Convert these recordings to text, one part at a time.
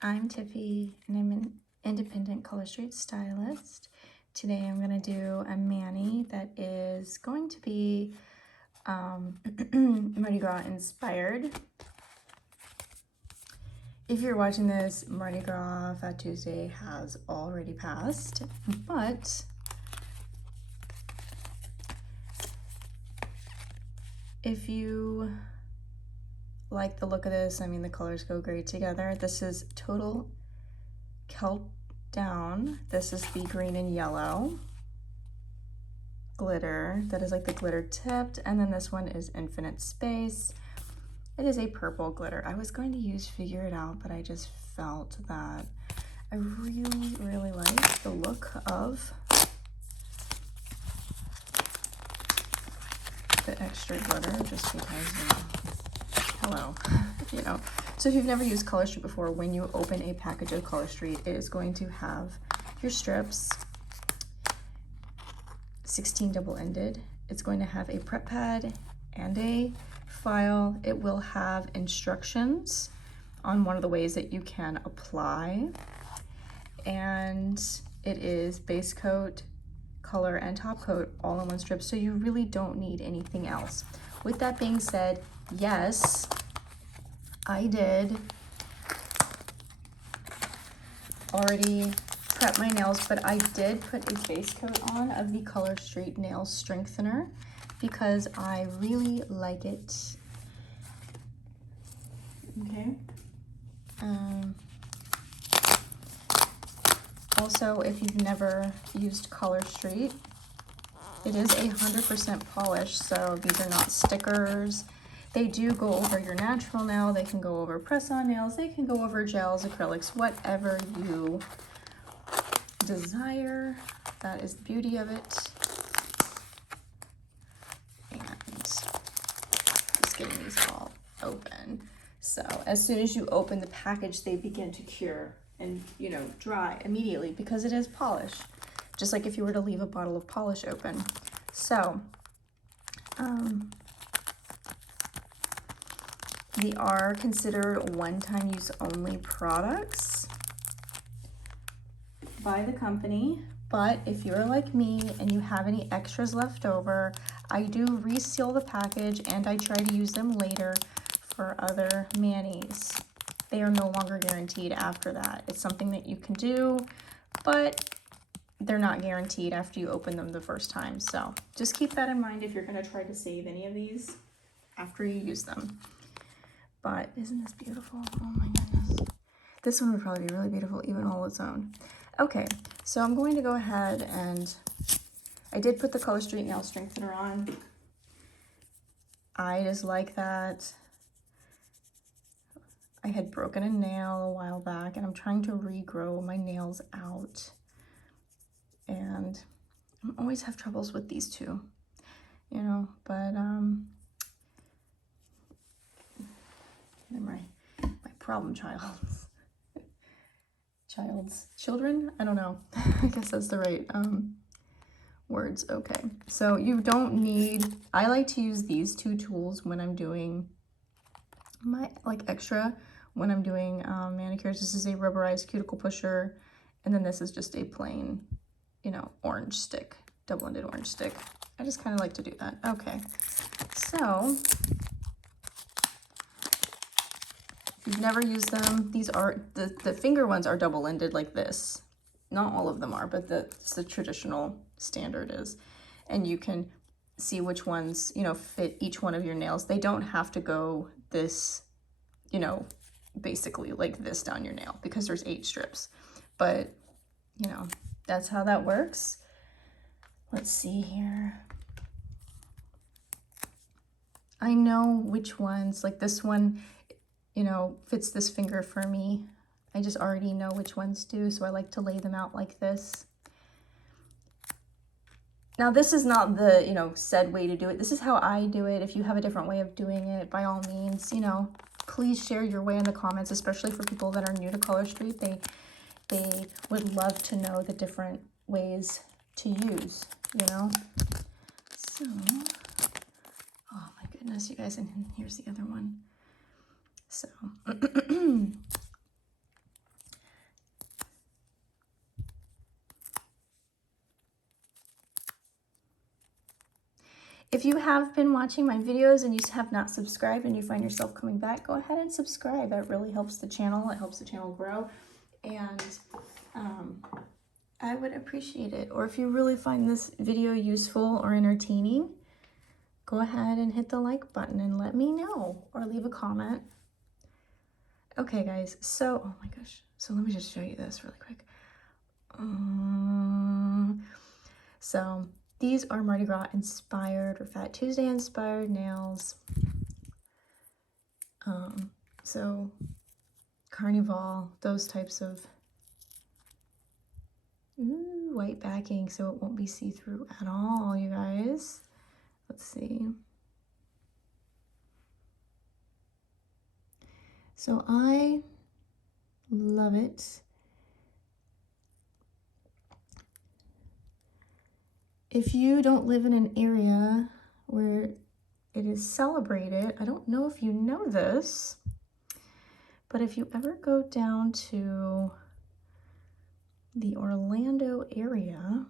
I'm Tiffy and I'm an independent color street stylist. Today I'm going to do a mani that is going to be Mardi Gras inspired. If you're watching this, Mardi Gras Fat Tuesday has already passed, but if you like the look of this, I mean the colors go great together. This is total Celt-Down. This is the green and yellow glitter that is like the glitter tipped, and then this one is infinite space. It is a purple glitter. I was going to use Figure It Out, but I just felt that I really like the look of the extra glitter, just because hello, you know. So if you've never used Color Street before, when you open a package of Color Street, it is going to have your strips, 16 double-ended. It's going to have a prep pad and a file. It will have instructions on one of the ways that you can apply. And it is base coat, color, and top coat all in one strip, so you really don't need anything else. With that being said, yes, I did already prep my nails, but I did put a base coat on of the Color Street Nail Strengthener because I really like it. Okay. Also, if you've never used Color Street, it is 100% polish, so these are not stickers. They do go over your natural nail, they can go over press-on nails, they can go over gels, acrylics, whatever you desire. That is the beauty of it. And just getting these all open. So as soon as you open the package, they begin to cure and, you know, dry immediately because it is polish, just like if you were to leave a bottle of polish open. So they are considered one-time use only products by the company, but if you're like me and you have any extras left over, I do reseal the package and I try to use them later for other manis. They are no longer guaranteed after that. It's something that you can do, but they're not guaranteed after you open them the first time. So just keep that in mind if you're going to try to save any of these after you use them. But isn't this beautiful? Oh my goodness. This one would probably be really beautiful even all its own. Okay, so I'm going to go ahead and I did put the Color Street Nail Strengthener on. I just like that. I had broken a nail a while back and I'm trying to regrow my nails out. And I always have troubles with these two, you know, but they're my problem children? I don't know. I guess that's the right words. Okay, so you don't need, I like to use these two tools when I'm doing my extra when I'm doing manicures. This is a rubberized cuticle pusher, and then this is just a plain, you know, orange stick, double-ended orange stick. I just kind of like to do that. Okay, so if you've never used them, these are the finger ones are double-ended like this. Not all of them are, but the traditional standard is, and you can see which ones, you know, fit each one of your nails. They don't have to go this, you know, basically like this down your nail because there's 8 strips, but you know, that's how that works. Let's see here. I know which ones, like this one, you know, fits this finger for me. I just already know which ones do, so I like to lay them out like this. Now, this is not the, you know, said way to do it. This is how I do it. If you have a different way of doing it, by all means, you know, please share your way in the comments, especially for people that are new to Color Street. They would love to know the different ways to use, you know. So, oh my goodness, you guys, and here's the other one. So, If you have been watching my videos and you have not subscribed and you find yourself coming back, go ahead and subscribe. That really helps the channel. It helps the channel grow. And I would appreciate it. Or if you really find this video useful or entertaining, go ahead and hit the like button and let me know, or leave a comment. Okay, guys, so, oh my gosh. So let me just show you this really quick. So these are Mardi Gras inspired or Fat Tuesday inspired nails. So Carnival, those types of white backing, so it won't be see-through at all, you guys. Let's see. So I love it. If you don't live in an area where it is celebrated, I don't know if you know this, but if you ever go down to the Orlando area,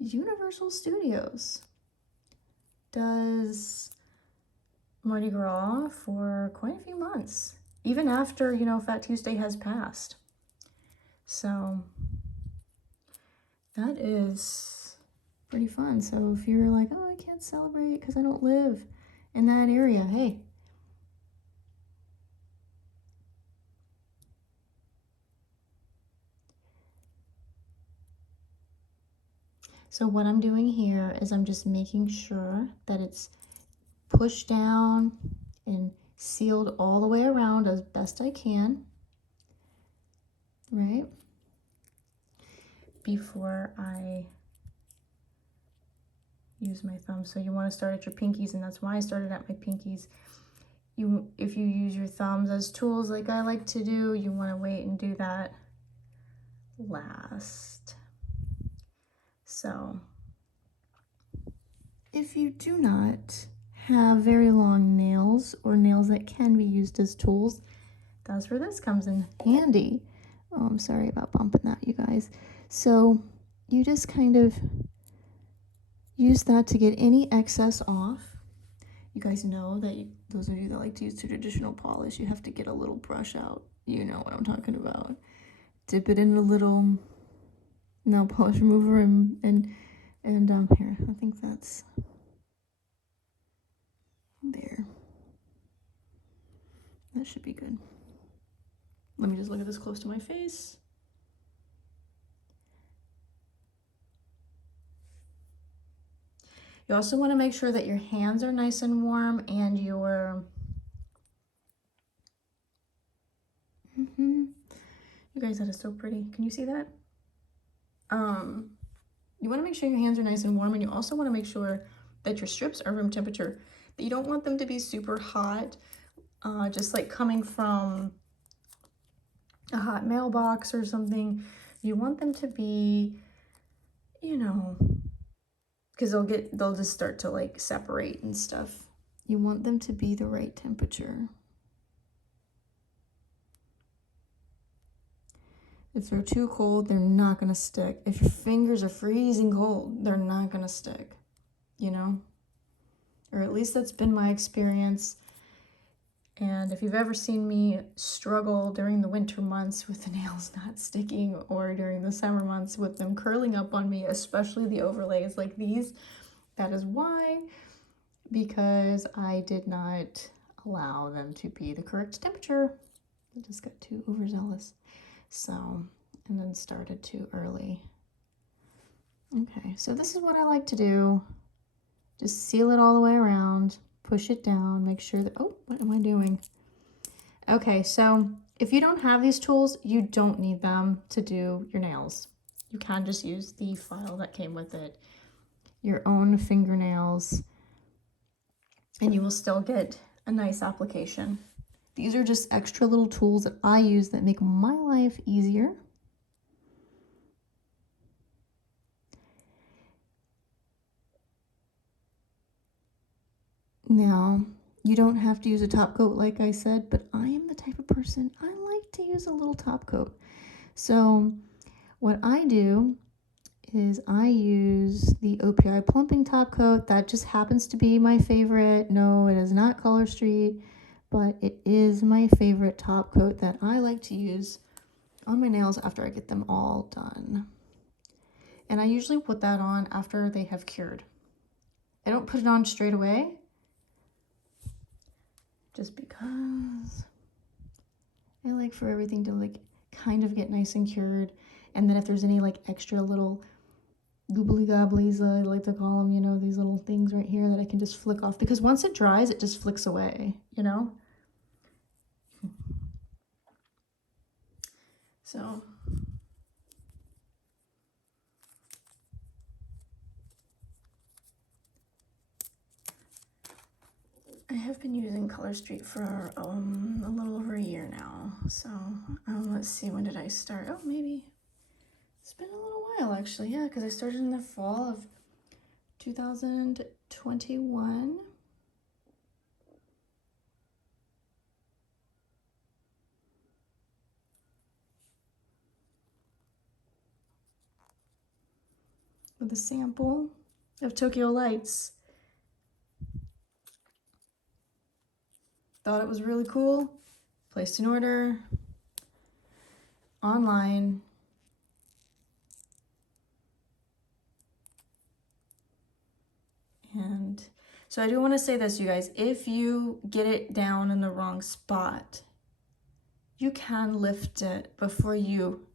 Universal Studios does Mardi Gras for quite a few months, even after, you know, Fat Tuesday has passed. So that is pretty fun. So if you're like, oh, I can't celebrate because I don't live in that area, hey. So what I'm doing here is I'm just making sure that it's pushed down and sealed all the way around as best I can, right? Before I use my thumb. So you want to start at your pinkies, and that's why I started at my pinkies. If you use your thumbs as tools like I like to do, you want to wait and do that last. So if you do not have very long nails or nails that can be used as tools, that's where this comes in handy. Oh, I'm sorry about bumping that, you guys. So you just kind of use that to get any excess off. You guys know that those of you that like to use traditional polish, you have to get a little brush out. You know what I'm talking about. Dip it in a little nail polish remover and here, I think that's there. That should be good. Let me just look at this close to my face. You also want to make sure that your hands are nice and warm and your you guys, that is so pretty. Can you see that? You want to make sure your hands are nice and warm, and you also want to make sure that your strips are room temperature. That you don't want them to be super hot, just like coming from a hot mailbox or something. You want them to be, you know, because they'll just start to like separate and stuff. You want them to be the right temperature. If they're too cold, they're not gonna stick. If your fingers are freezing cold, they're not gonna stick, you know? Or at least that's been my experience. And if you've ever seen me struggle during the winter months with the nails not sticking, or during the summer months with them curling up on me, especially the overlays like these, that is why, because I did not allow them to be the correct temperature. I just got too overzealous. So, and then started too early. Okay, so this is what I like to do. Just seal it all the way around, push it down, make sure that, oh, what am I doing? Okay, so if you don't have these tools, you don't need them to do your nails. You can just use the file that came with it, your own fingernails, and you will still get a nice application. These are just extra little tools that I use that make my life easier. Now, you don't have to use a top coat like I said, but I am the type of person, I like to use a little top coat. So what I do is I use the OPI plumping top coat. That just happens to be my favorite. No, it is not Color Street, but it is my favorite top coat that I like to use on my nails after I get them all done. And I usually put that on after they have cured. I don't put it on straight away, just because I like for everything to like kind of get nice and cured. And then if there's any like extra little goobly gobblies, I like to call them, you know, these little things right here that I can just flick off, because once it dries, it just flicks away, you know? So I have been using Color Street for a little over a year now. So let's see, when did I start? Oh, maybe it's been a little while actually. Yeah, because I started in the fall of 2021. With a sample of Tokyo Lights. Thought it was really cool. Placed an order online. And so I do want to say this, you guys, if you get it down in the wrong spot, you can lift it before you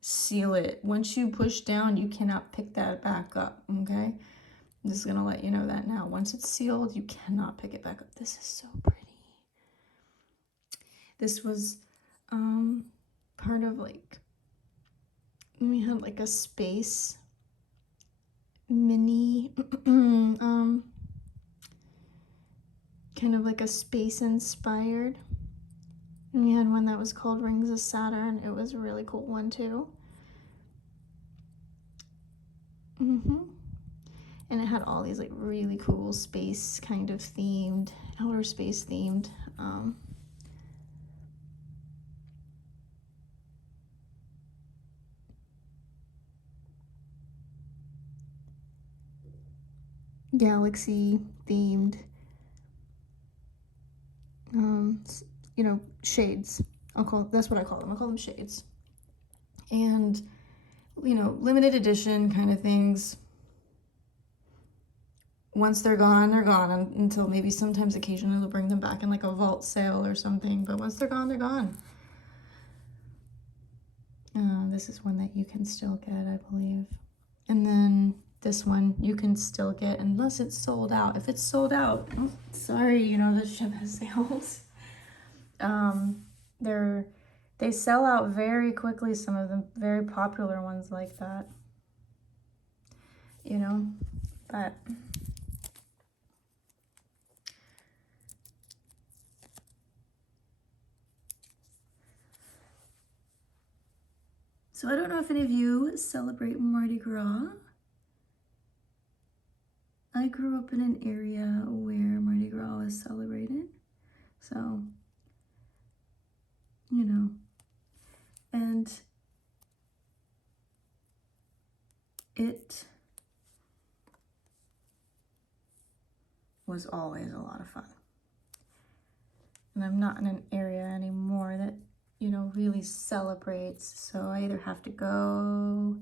seal it. Once you push down, you cannot pick that back up, okay? I'm just gonna let you know that now. Once it's sealed, you cannot pick it back up. This is so pretty. This was part of like, we had like a space mini, kind of like a space inspired. And we had one that was called Rings of Saturn. It was a really cool one too. And it had all these like really cool space kind of themed, outer space themed. Galaxy themed, shades. That's what I call them. I call them shades. And, limited edition kind of things. Once they're gone, until maybe sometimes occasionally they'll bring them back in like a vault sale or something. But once they're gone, they're gone. This is one that you can still get, I believe. And then this one you can still get unless it's sold out. If it's sold out, sorry, the ship has sailed. They sell out very quickly, some of them very popular ones like that. But so I don't know if any of you celebrate Mardi Gras. I grew up in an area where Mardi Gras was celebrated. So, and it was always a lot of fun. And I'm not in an area anymore that, really celebrates. So I either have to go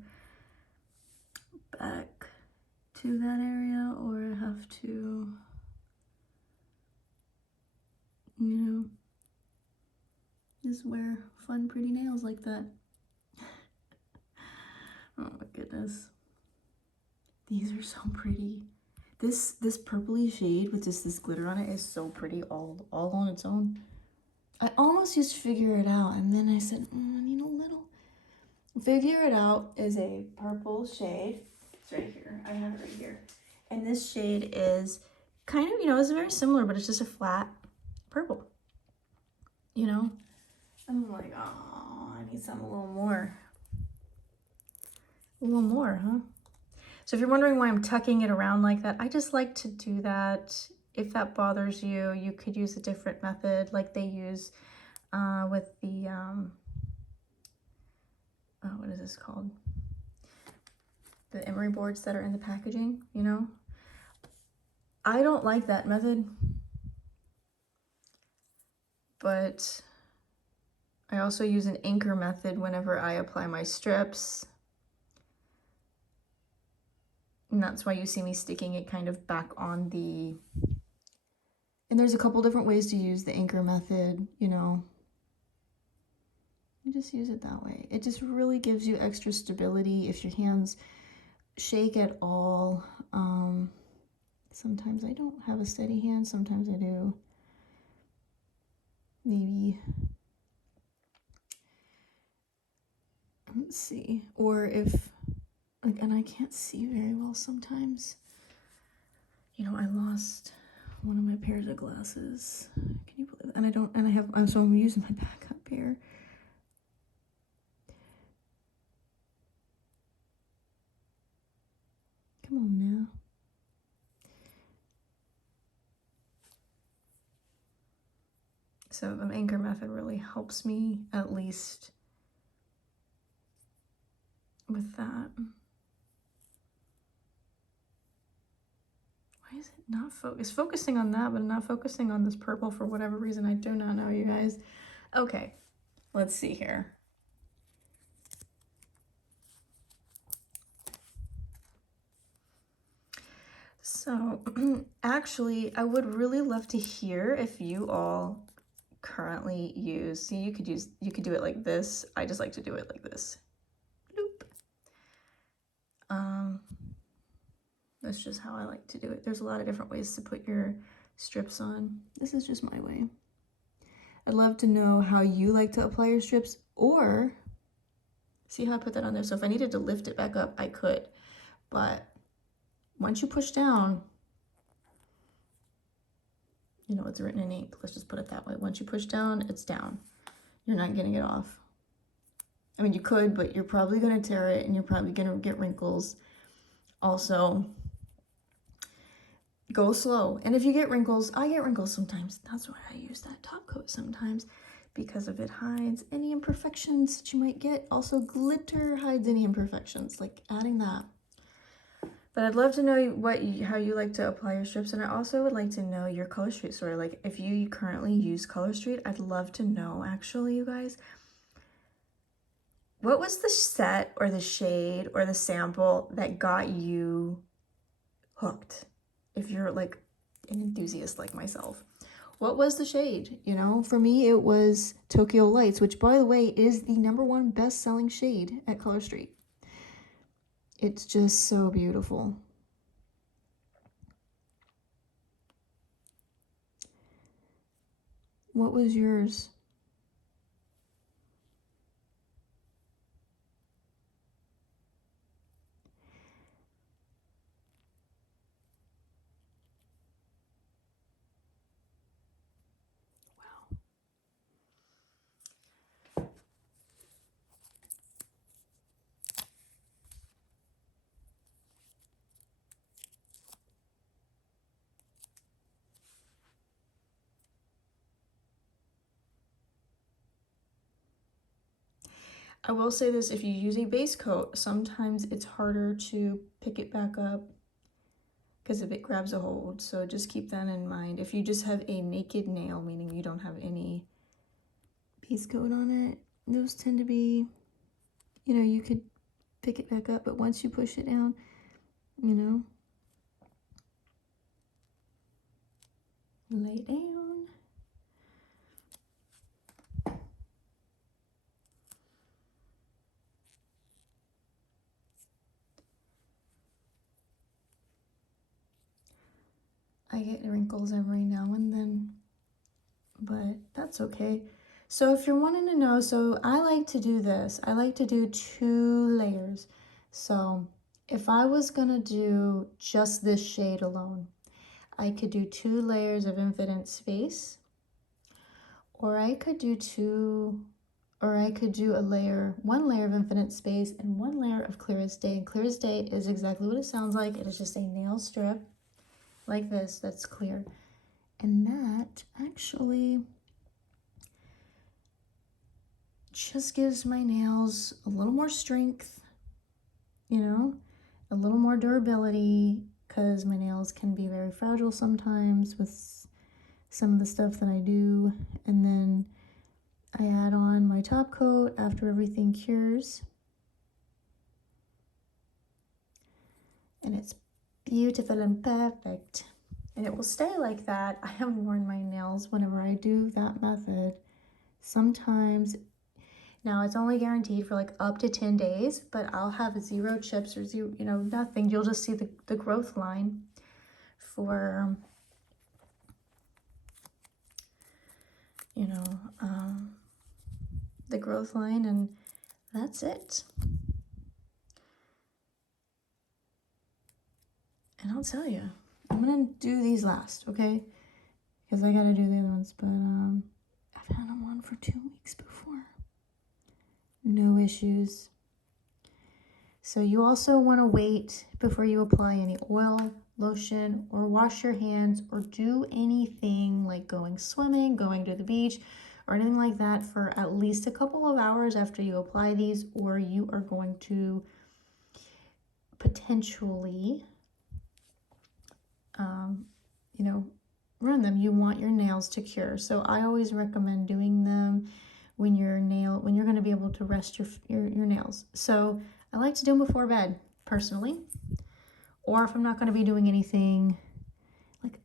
back to that area or I have to, just wear fun, pretty nails like that. Oh my goodness. These are so pretty. This purpley shade with just this glitter on it is so pretty all on its own. I almost used Figure It Out, and then I said, I need a little. Figure It Out is a purple shade. It's right here. I have it right here. And this shade is kind of, it's very similar, but it's just a flat purple. I'm like, oh, I need something a little more. A little more, huh? So if you're wondering why I'm tucking it around like that, I just like to do that. If that bothers you, you could use a different method like they use with the, what is this called? the emery boards that are in the packaging, you know. I don't like that method, but I also use an anchor method whenever I apply my strips. And that's why you see me sticking it kind of back on the, and there's a couple different ways to use the anchor method, you know. You just use it that way. It just really gives you extra stability if your hands shake at all. Sometimes I don't have a steady hand, sometimes I do. Maybe, let's see, or if, like, and I can't see very well sometimes. You know, I lost one of my pairs of glasses. Can you believe that? And so I'm using my backup pair. Come on now. So the anchor method really helps me, at least with that. Why is it not focusing on that, but not focusing on this purple for whatever reason? I do not know, you guys. Okay, let's see here. So actually, I would really love to hear if you all currently use, see, you could do it like this. I just like to do it like this. Loop. That's just how I like to do it. There's a lot of different ways to put your strips on. This is just my way. I'd love to know how you like to apply your strips, or see how I put that on there. So if I needed to lift it back up, I could, but once you push down, you know, it's written in ink. Let's just put it that way. Once you push down, it's down. You're not getting it off. I mean, you could, but you're probably going to tear it and you're probably going to get wrinkles. Also, go slow. And if you get wrinkles, I get wrinkles sometimes. That's why I use that top coat sometimes, because if it hides any imperfections that you might get. Also, glitter hides any imperfections, like adding that. But I'd love to know how you like to apply your strips, and I also would like to know your Color Street story. Like, if you currently use Color Street, I'd love to know, actually, you guys. What was the set or the shade or the sample that got you hooked? If you're like an enthusiast like myself, what was the shade? You know, for me, it was Tokyo Lights, which, by the way, is the #1 best-selling shade at Color Street. It's just so beautiful. What was yours? I will say this, if you use a base coat, sometimes it's harder to pick it back up because if it grabs a hold. So just keep that in mind. If you just have a naked nail, meaning you don't have any base coat on it, those tend to be, you know, you could pick it back up, but once you push it down, you know, lay down. I get wrinkles every now and then, but that's okay. So if you're wanting to know, so I like to do this. I like to do 2 layers. So if I was gonna do just this shade alone, I could do 2 layers of Infinite Space, or I could do a layer, 1 layer of Infinite Space and 1 layer of Clear as Day. And Clear as Day is exactly what it sounds like. It is just a nail strip like this that's clear. And that actually just gives my nails a little more strength, you know, a little more durability because my nails can be very fragile sometimes with some of the stuff that I do. And then I add on my top coat after everything cures. And it's beautiful and perfect. And it will stay like that. I have worn my nails whenever I do that method. Sometimes, now it's only guaranteed for like up to 10 days, but I'll have 0 chips or 0, you know, nothing. You'll just see the growth line for, you know, the growth line, and that's it. And I'll tell you, I'm gonna do these last, okay? Because I gotta do the other ones, but I've had them on for 2 weeks before. No issues. So you also want to wait before you apply any oil, lotion, or wash your hands, or do anything like going swimming, going to the beach, or anything like that for at least a couple of hours after you apply these, or you are going to potentially, you know, ruin them. You want your nails to cure. So I always recommend doing them when you're going to be able to rest your nails. So I like to do them before bed, personally. Or if I'm not going to be doing anything, like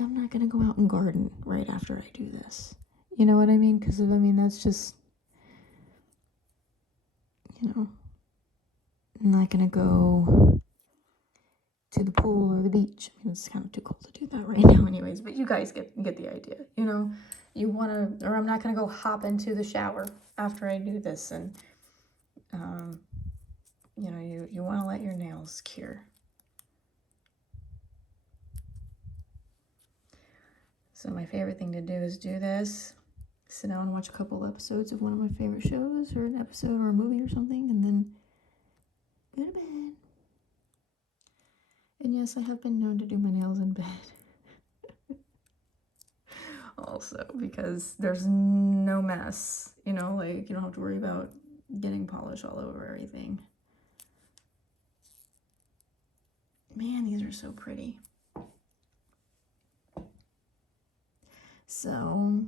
I'm not going to go out and garden right after I do this. You know what I mean? Because, I mean, that's just, you know, I'm not going to go to the pool or the beach. I mean, it's kind of too cold to do that right now anyways, but you guys get the idea. You know, you want to, or I'm not going to go hop into the shower after I do this, and you know, you want to let your nails cure. So my favorite thing to do is do this, sit down and watch a couple episodes of one of my favorite shows, or an episode or a movie or something, and then go to bed. And yes, I have been known to do my nails in bed. Also, because there's no mess, you know, like you don't have to worry about getting polish all over everything. Man, these are so pretty. So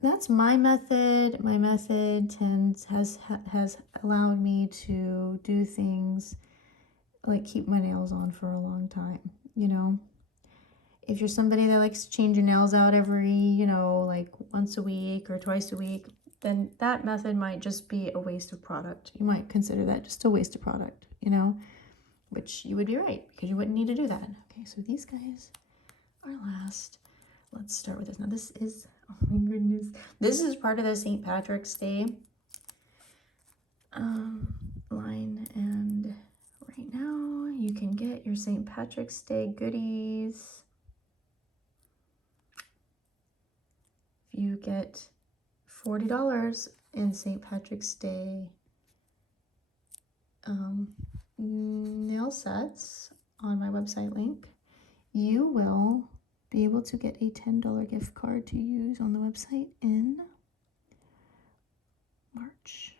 that's my method. My method has allowed me to do things like keep my nails on for a long time, you know. If you're somebody that likes to change your nails out every, you know, like once a week or twice a week, then that method might just be a waste of product. You might consider that just a waste of product, you know, which you would be right, because you wouldn't need to do that. Okay, so these guys are last. Let's start with this. Now this is, oh my goodness, this is part of the St. Patrick's Day line, and right now you can get your St. Patrick's Day goodies. You get $40 in St. Patrick's Day nail sets on my website link. You will be able to get a $10 gift card to use on the website in March.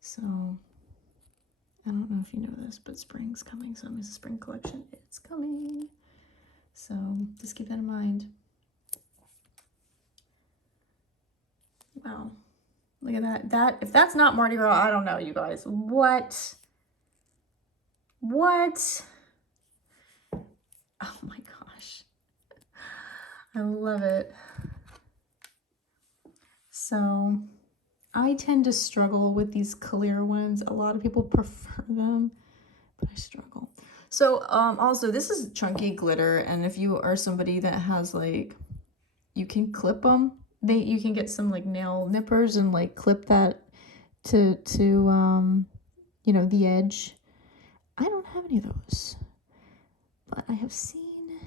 So I don't know if you know this, but spring's coming, so it's a spring collection. It's coming. So just keep that in mind. Wow. Look at that. If that's not Mardi Gras, I don't know, you guys. What? Oh my gosh. I love it. So I tend to struggle with these clear ones. A lot of people prefer them, but I struggle. So also, this is chunky glitter, and if you are somebody that has like, you can clip them. You can get some like nail nippers and like clip that to you know, the edge. I don't have any of those, but I have seen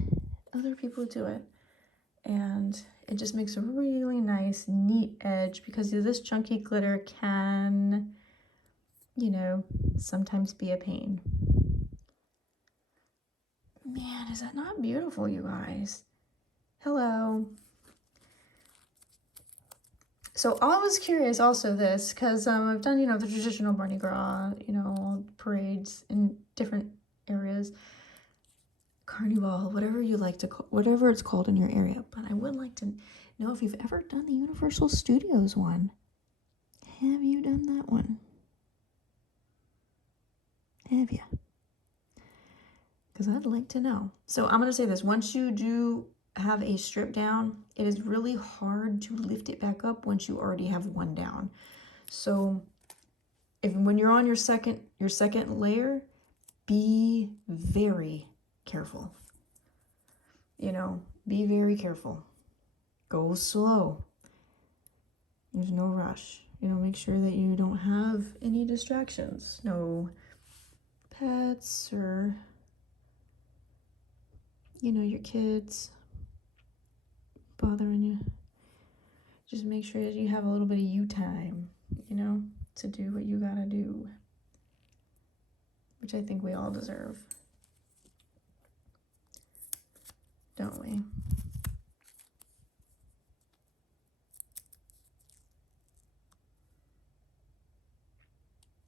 other people do it, and it just makes a really nice, neat edge, because this chunky glitter can, you know, sometimes be a pain. Man, is that not beautiful, you guys? Hello. So I was curious also this, because I've done, you know, the traditional Mardi Gras, you know, parades in different areas. Carnival, whatever you like to call, whatever it's called in your area. But I would like to know if you've ever done the Universal Studios one. Have you done that one? Have you? Because I'd like to know. So I'm going to say this. Once you do have a strip down, it is really hard to lift it back up once you already have one down. So when you're on your second layer, be very careful. You know, be very careful. Go slow. There's no rush. You know, make sure that you don't have any distractions. No pets or, you know, your kids bothering you. Just make sure that you have a little bit of you time, you know, to do what you gotta do, which I think we all deserve, don't we?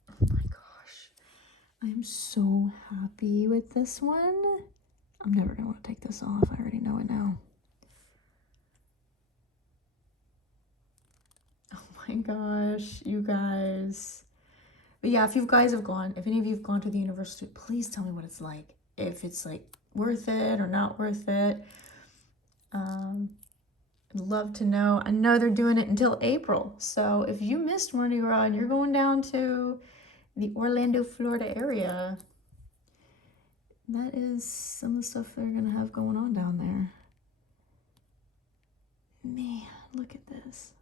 Oh my gosh, I'm so happy with this one. I'm never gonna want to take this off. I already know it now. Oh my gosh, you guys. But yeah, if you guys have gone, if any of you have gone to the university, please tell me what it's like. If it's like worth it or not worth it. I'd love to know. I know they're doing it until April. So if you missed Mardi Gras and you're going down to the Orlando, Florida area, that is some of the stuff they're going to have going on down there. Man, look at this.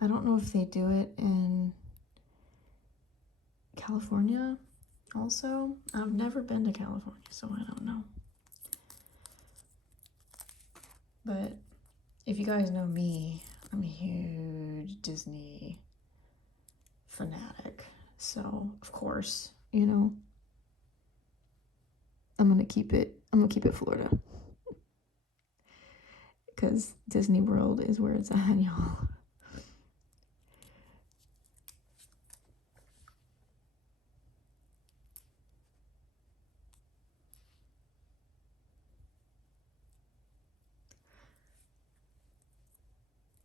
I don't know if they do it in California also. I've never been to California, so I don't know. But if you guys know me, I'm a huge Disney fanatic. So, of course, you know, I'm gonna keep it Florida. Because Disney World is where it's at, y'all.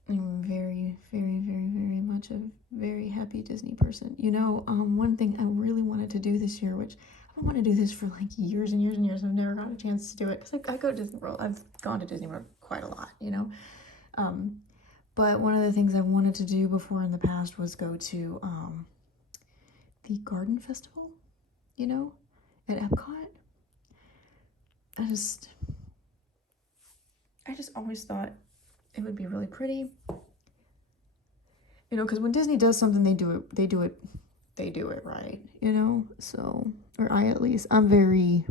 I'm very, very, very, very much a very happy Disney person. You know, one thing I really wanted to do this year, which I've wanted to do this for like years and years and years. I've never got a chance to do it because I go to Disney World. I've gone to Disney World quite a lot, you know. But one of the things I wanted to do before in the past was go to the Garden Festival, you know, at Epcot. I just always thought it would be really pretty, you know, because when Disney does something, they do it right, you know. So, or I at least, I'm very,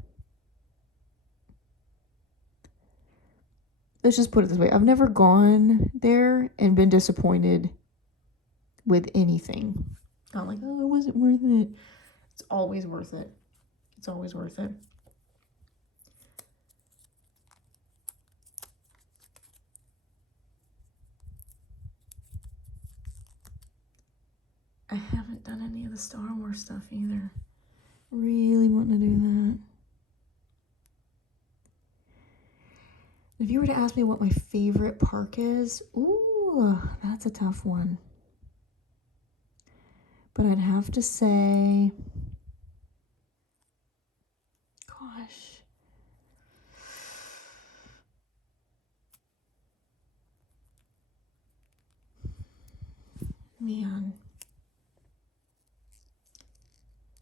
let's just put it this way, I've never gone there and been disappointed with anything. I'm like, oh, it wasn't worth it. It's always worth it. It's always worth it. I haven't done any of the Star Wars stuff either. Really wanting to do that. If you were to ask me what my favorite park is, ooh, that's a tough one. But I'd have to say, gosh. Man.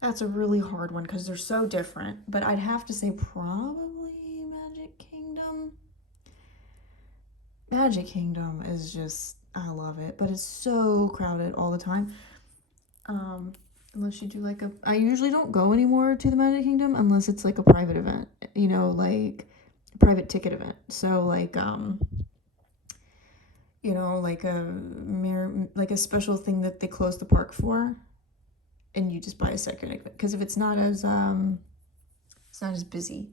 That's a really hard one because they're so different. But I'd have to say probably Magic Kingdom. Magic Kingdom is just, I love it. But it's so crowded all the time. Unless you do like I usually don't go anymore to the Magic Kingdom unless it's like a private event. You know, like a private ticket event. So like, you know, like a special thing that they close the park for. And you just buy a second, because if it's not as busy.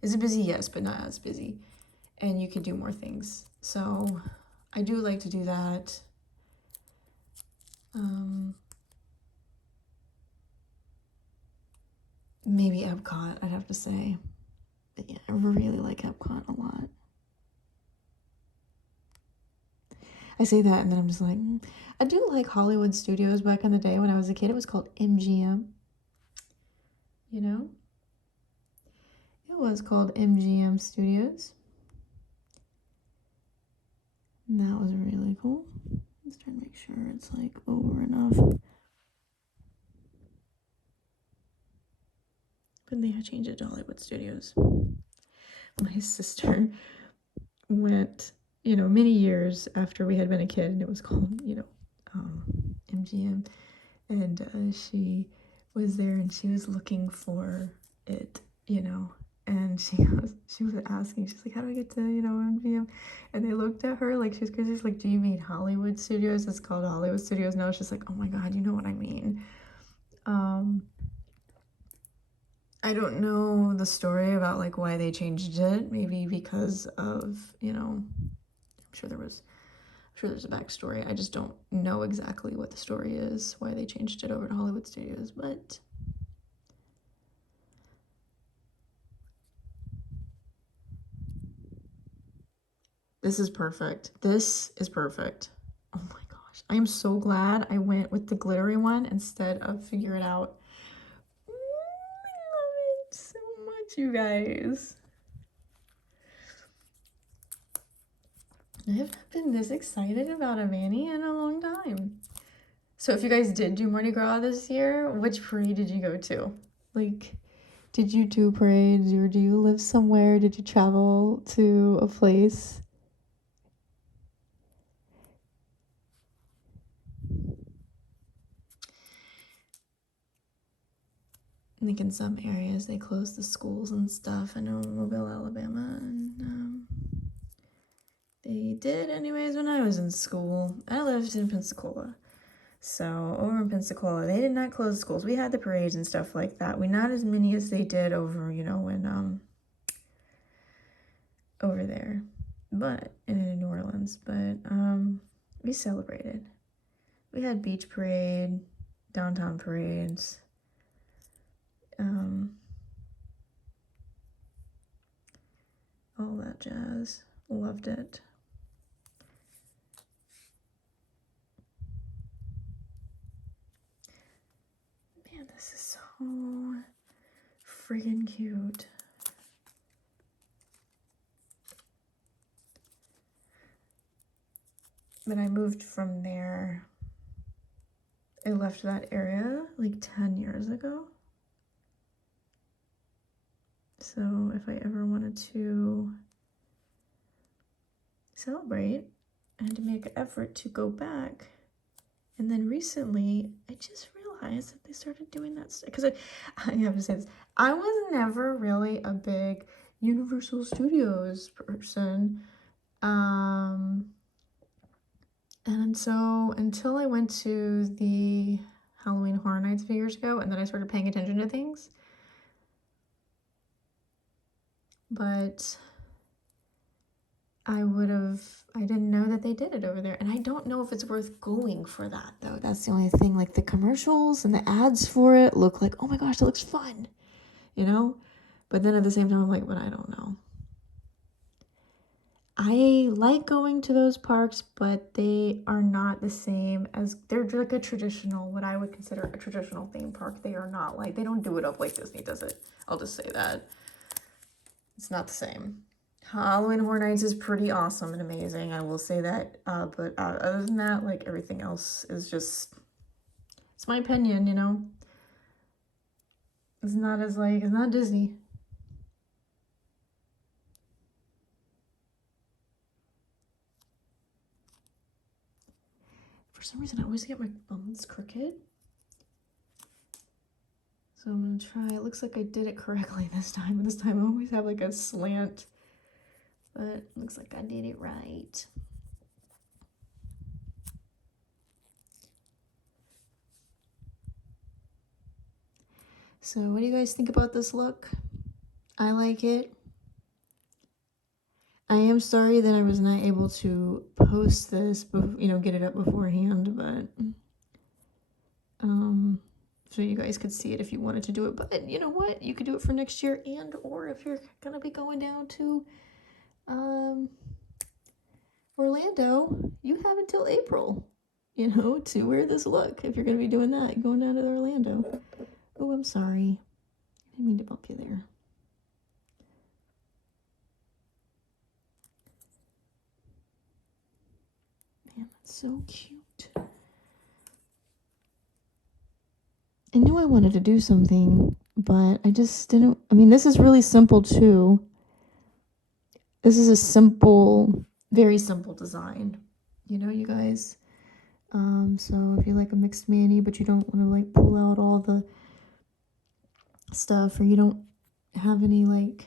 Is it busy? Yes, but not as busy. And you can do more things. So I do like to do that. maybe Epcot, I'd have to say. But yeah, I really like Epcot a lot. I say that and then I'm just like, I do like Hollywood Studios. Back in the day when I was a kid, it was called MGM. You know? It was called MGM Studios. And that was really cool. Let's try to make sure it's like over enough. But they changed it to Hollywood Studios. My sister went, many years after we had been a kid, and it was called, MGM. And she was there, and she was looking for it, and she was asking, she's like, how do I get to, MGM? And they looked at her like she was crazy. She's like, do you mean Hollywood Studios? It's called Hollywood Studios now. She's like, oh my God, you know what I mean. I don't know the story about like why they changed it. Maybe because of, I'm sure there's a backstory. I just don't know exactly what the story is, why they changed it over to Hollywood Studios, but this is perfect. This is perfect. Oh my gosh. I am so glad I went with the glittery one instead of Figure It Out. I love it so much, you guys. I have not been this excited about a mani in a long time. So if you guys did do Mardi Gras this year, which parade did you go to? Like, did you do parades, or do you live somewhere? Did you travel to a place? I think in some areas they closed the schools and stuff. I know in Mobile, Alabama, and they did anyways when I was in school. I lived in Pensacola. So over in Pensacola, they did not close schools. We had the parades and stuff like that. We not as many as they did over, in over there, but in New Orleans. But we celebrated. We had beach parade, downtown parades. All that jazz. Loved it. Man, this is so friggin' cute. When I moved from there, I left that area like 10 years ago. So if I ever wanted to celebrate, I had to make an effort to go back. And then recently, I just realized that they started doing that because I have to say this. I was never really a big Universal Studios person. And so until I went to the Halloween Horror Nights a few years ago, and then I started paying attention to things. But I didn't know that they did it over there. And I don't know if it's worth going for that, though. That's the only thing. Like, the commercials and the ads for it look like, oh my gosh, that looks fun, But then at the same time, I'm like, but I don't know. I like going to those parks, but they are not the same as, they're like a traditional, what I would consider a traditional theme park. They are not like, they don't do it up like Disney does it. I'll just say that. It's not the same. Halloween Horror Nights is pretty awesome and amazing, I will say that. But other than that, like, everything else is just, it's my opinion, It's not as like, it's not Disney. For some reason, I always get my thumbs crooked. So I'm gonna try. It looks like I did it correctly this time. This time I always have like a slant, but it looks like I did it right. So what do you guys think about this look? I like it. I am sorry that I was not able to post this, get it up beforehand, but so you guys could see it if you wanted to do it. But you know what? You could do it for next year, and or if you're gonna be going down to Orlando, you have until April, you know, to wear this look. If you're gonna be doing that, going down to Orlando. Oh, I'm sorry. I didn't mean to bump you there. Man, that's so cute. I knew I wanted to do something, but I just didn't. I mean, this is really simple too. This is a simple, very simple design. You know, you guys. So if you like a mixed mani, but you don't want to like pull out all the stuff, or you don't have any like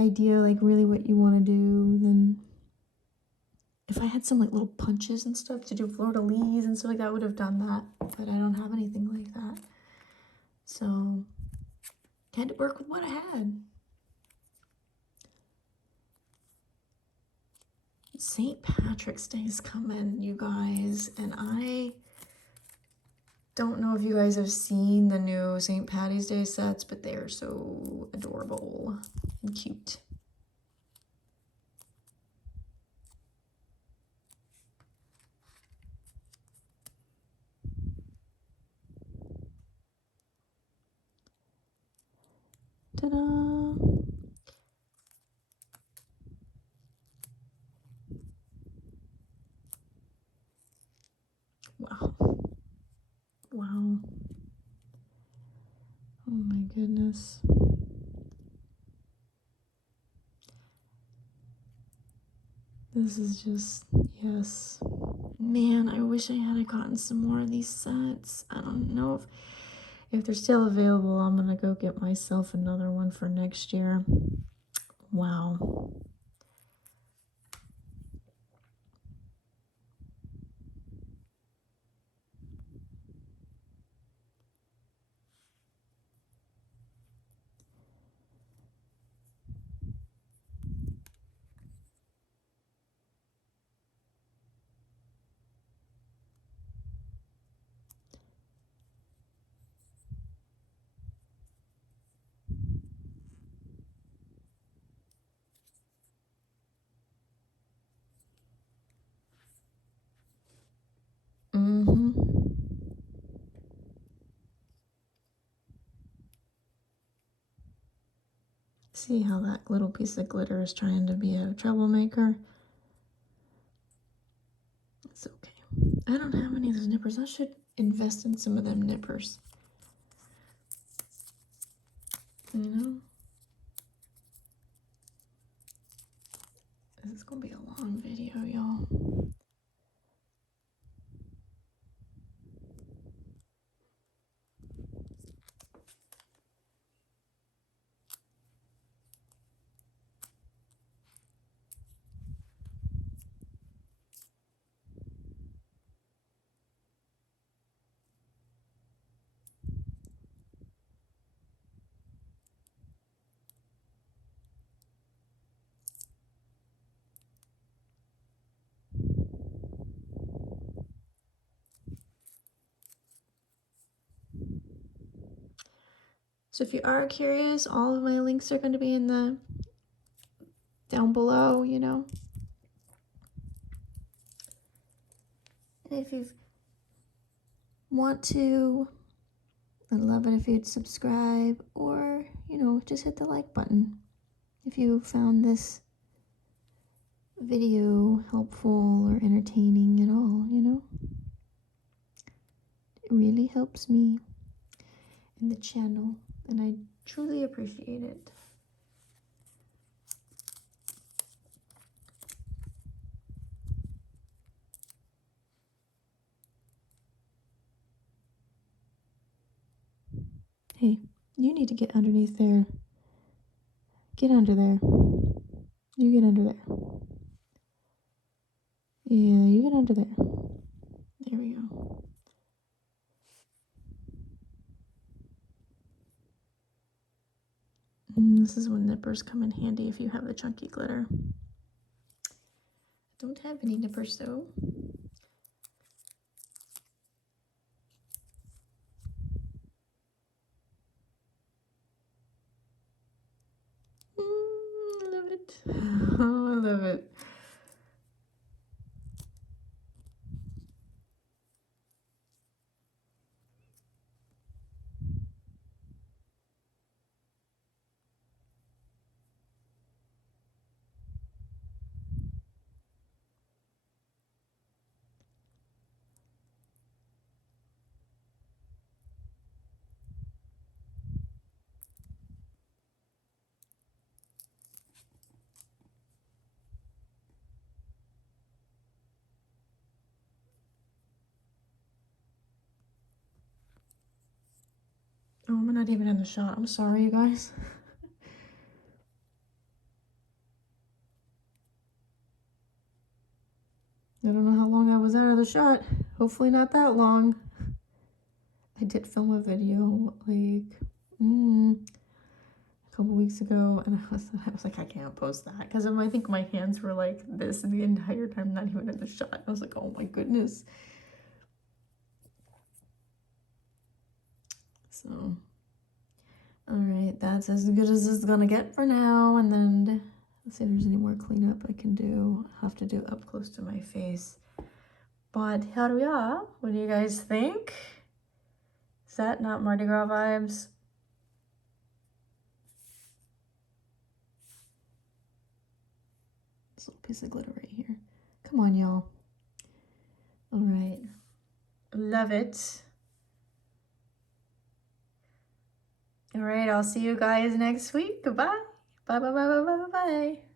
idea like really what you want to do, then if I had some like little punches and stuff to do fleur-de-lis and stuff like that, I would have done that, but I don't have anything like that, so I had to work with what I had. St. Patrick's Day is coming, you guys, and I don't know if you guys have seen the new St. Patty's Day sets, but they are so adorable and cute. Ta-da! Wow. Wow. Oh my goodness. This is just, yes. Man, I wish I had gotten some more of these sets. I don't know if they're still available. I'm gonna go get myself another one for next year. Wow. Mm-hmm. See how that little piece of glitter is trying to be a troublemaker? It's okay. I don't have any of those nippers. I should invest in some of them nippers. You know? This is gonna be a long video, y'all. So if you are curious, all of my links are going to be in the down below, you know. And if you want to, I'd love it if you'd subscribe, or, you know, just hit the like button if you found this video helpful or entertaining at all, you know. It really helps me and the channel, and I truly appreciate it. Hey, you need to get underneath there. Get under there. You get under there. Yeah, you get under there. There we go. This is when nippers come in handy if you have the chunky glitter. I don't have any nippers though. it. Oh, I love it. Oh, I'm not even in the shot. I'm sorry, you guys. I don't know how long I was out of the shot. Hopefully not that long. I did film a video like a couple weeks ago, and I was like, I can't post that because I think my hands were like this the entire time, not even in the shot. I was like, oh my goodness. So, all right, that's as good as it's gonna get for now. And then let's see if there's any more cleanup I can do. I'll have to do up close to my face. But here we are. What do you guys think? Is that not Mardi Gras vibes? This little piece of glitter right here. Come on, y'all. All right. Love it. All right, I'll see you guys next week. Goodbye. Bye, bye, bye, bye, bye, bye.